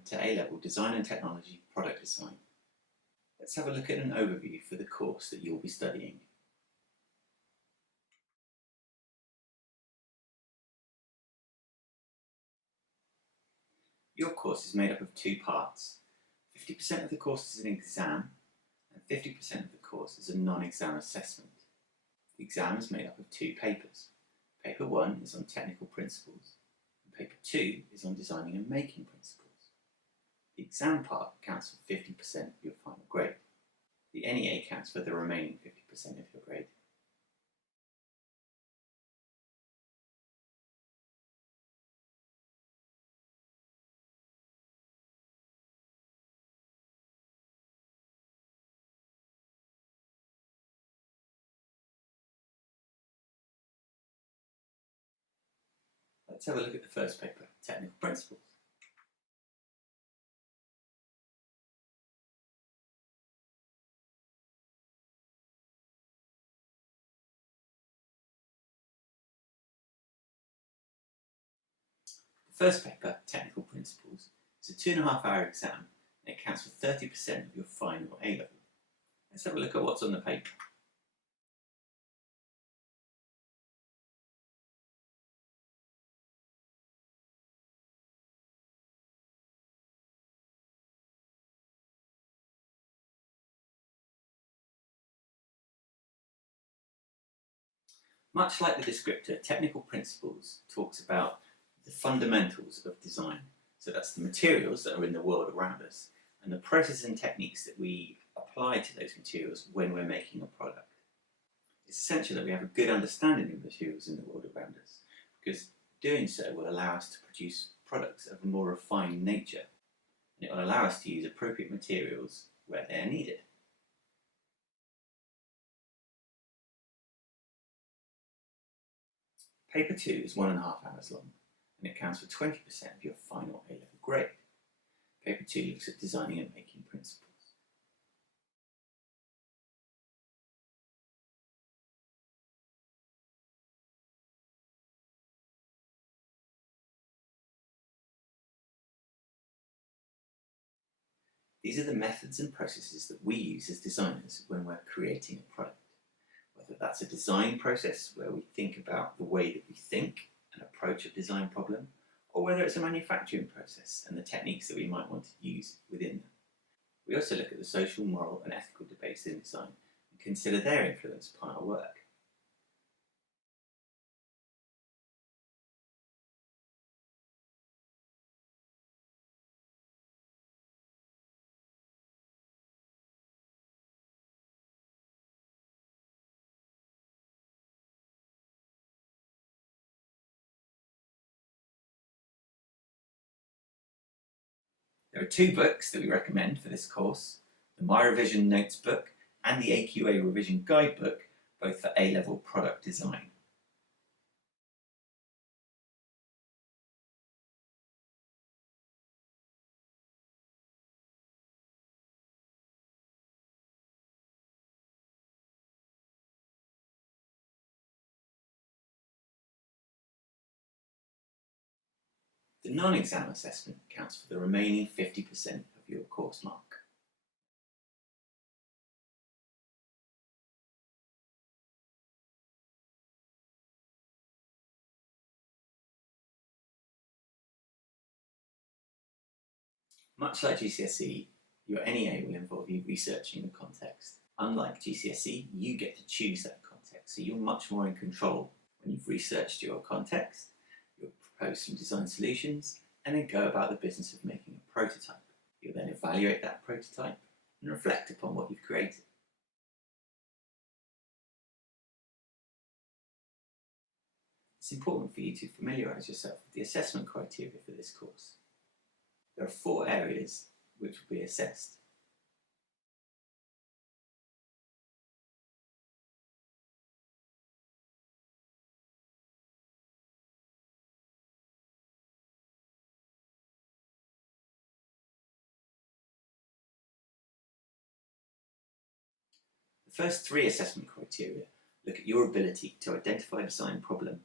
welcome to A-Level Design and Technology Product Design. Let's have a look at an overview for the course that you'll be studying. Your course is made up of two parts. 50% of the course is an exam and 50% of the course is a non-exam assessment. The exam is made up of two papers. Paper 1 is on technical principles and paper 2 is on designing and making principles. The exam part accounts for 50% of your final grade. The NEA counts for the remaining 50% of your grade. Let's have a look at the first paper, Technical Principles. The first paper, Technical Principles, is a 2.5-hour exam and it counts for 30% of your final A-level. Let's have a look at what's on the paper. Much like the descriptor, Technical Principles talks about the fundamentals of design. So that's the materials that are in the world around us and the processes and techniques that we apply to those materials when we're making a product. It's essential that we have a good understanding of the materials in the world around us, because doing so will allow us to produce products of a more refined nature, and it will allow us to use appropriate materials where they are needed. Paper 2 is 1.5 hours long, and it counts for 20% of your final A-level grade. Paper 2 looks at designing and making principles. These are the methods and processes that we use as designers when we're creating a product. Whether that's a design process where we think about the way that we think and approach a design problem, or whether it's a manufacturing process and the techniques that we might want to use within them. We also look at the social, moral and ethical debates in design and consider their influence upon our work. There are two books that we recommend for this course, the My Revision Notes book and the AQA Revision Guidebook, both for A-Level Product Design. The non-exam assessment counts for the remaining 50% of your course mark. Much like GCSE, your NEA will involve you researching the context. Unlike GCSE, you get to choose that context, so you're much more in control. When you've researched your context, you'll propose some design solutions and then go about the business of making a prototype. You'll then evaluate that prototype and reflect upon what you've created. It's important for you to familiarise yourself with the assessment criteria for this course. There are 4 areas which will be assessed. The first 3 assessment criteria look at your ability to identify a design problem,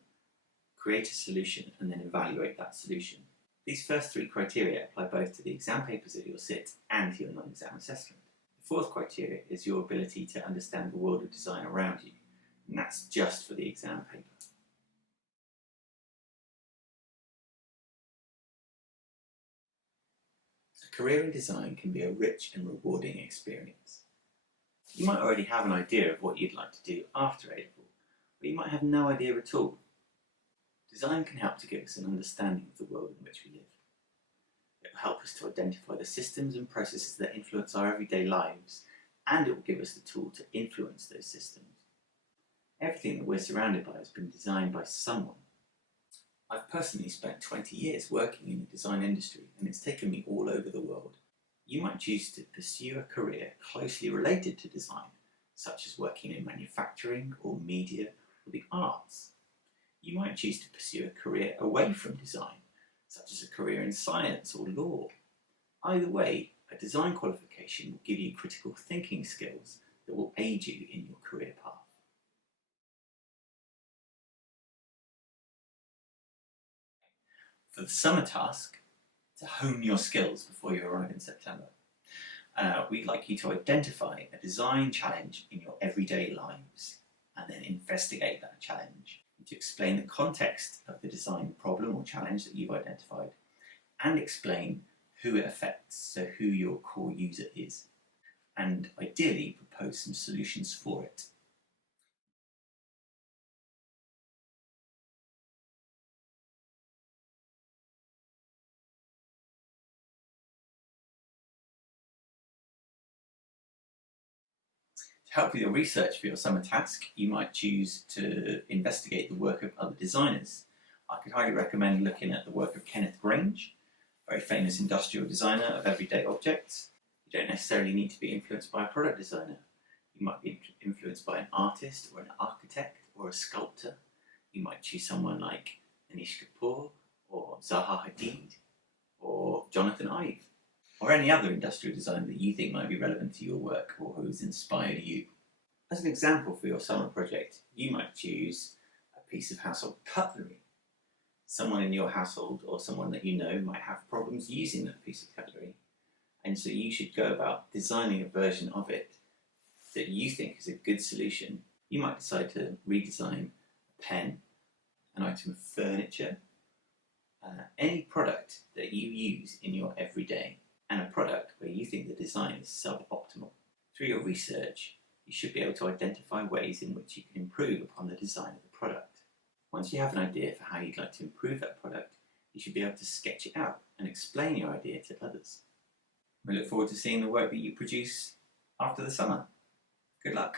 create a solution and then evaluate that solution. These first three criteria apply both to the exam papers that you'll sit and to your non-exam assessment. The fourth criteria is your ability to understand the world of design around you, and that's just for the exam paper. A career in design can be a rich and rewarding experience. You might already have an idea of what you'd like to do after A-level, but you might have no idea at all. Design can help to give us an understanding of the world in which we live. It will help us to identify the systems and processes that influence our everyday lives, and it will give us the tool to influence those systems. Everything that we're surrounded by has been designed by someone. I've personally spent 20 years working in the design industry, and it's taken me all over the world. You might choose to pursue a career closely related to design, such as working in manufacturing or media or the arts. You might choose to pursue a career away from design, such as a career in science or law. Either way, a design qualification will give you critical thinking skills that will aid you in your career path. For the summer task, to hone your skills before you arrive in September, we'd like you to identify a design challenge in your everyday lives and then investigate that challenge. To explain the context of the design problem or challenge that you've identified and explain who it affects, so who your core user is, and ideally propose some solutions for it. To help with your research for your summer task, you might choose to investigate the work of other designers. I could highly recommend looking at the work of Kenneth Grange, a very famous industrial designer of everyday objects. You don't necessarily need to be influenced by a product designer. You might be influenced by an artist or an architect or a sculptor. You might choose someone like Anish Kapoor or Zaha Hadid or Jonathan Ive, or any other industrial designer that you think might be relevant to your work or who has inspired you. As an example for your summer project, you might choose a piece of household cutlery. Someone in your household or someone that you know might have problems using that piece of cutlery, and so you should go about designing a version of it that you think is a good solution. You might decide to redesign a pen, an item of furniture, any product that you use in your everyday, and a product where you think the design is suboptimal. Through your research, you should be able to identify ways in which you can improve upon the design of the product. Once you have an idea for how you'd like to improve that product, you should be able to sketch it out and explain your idea to others. We look forward to seeing the work that you produce after the summer. Good luck.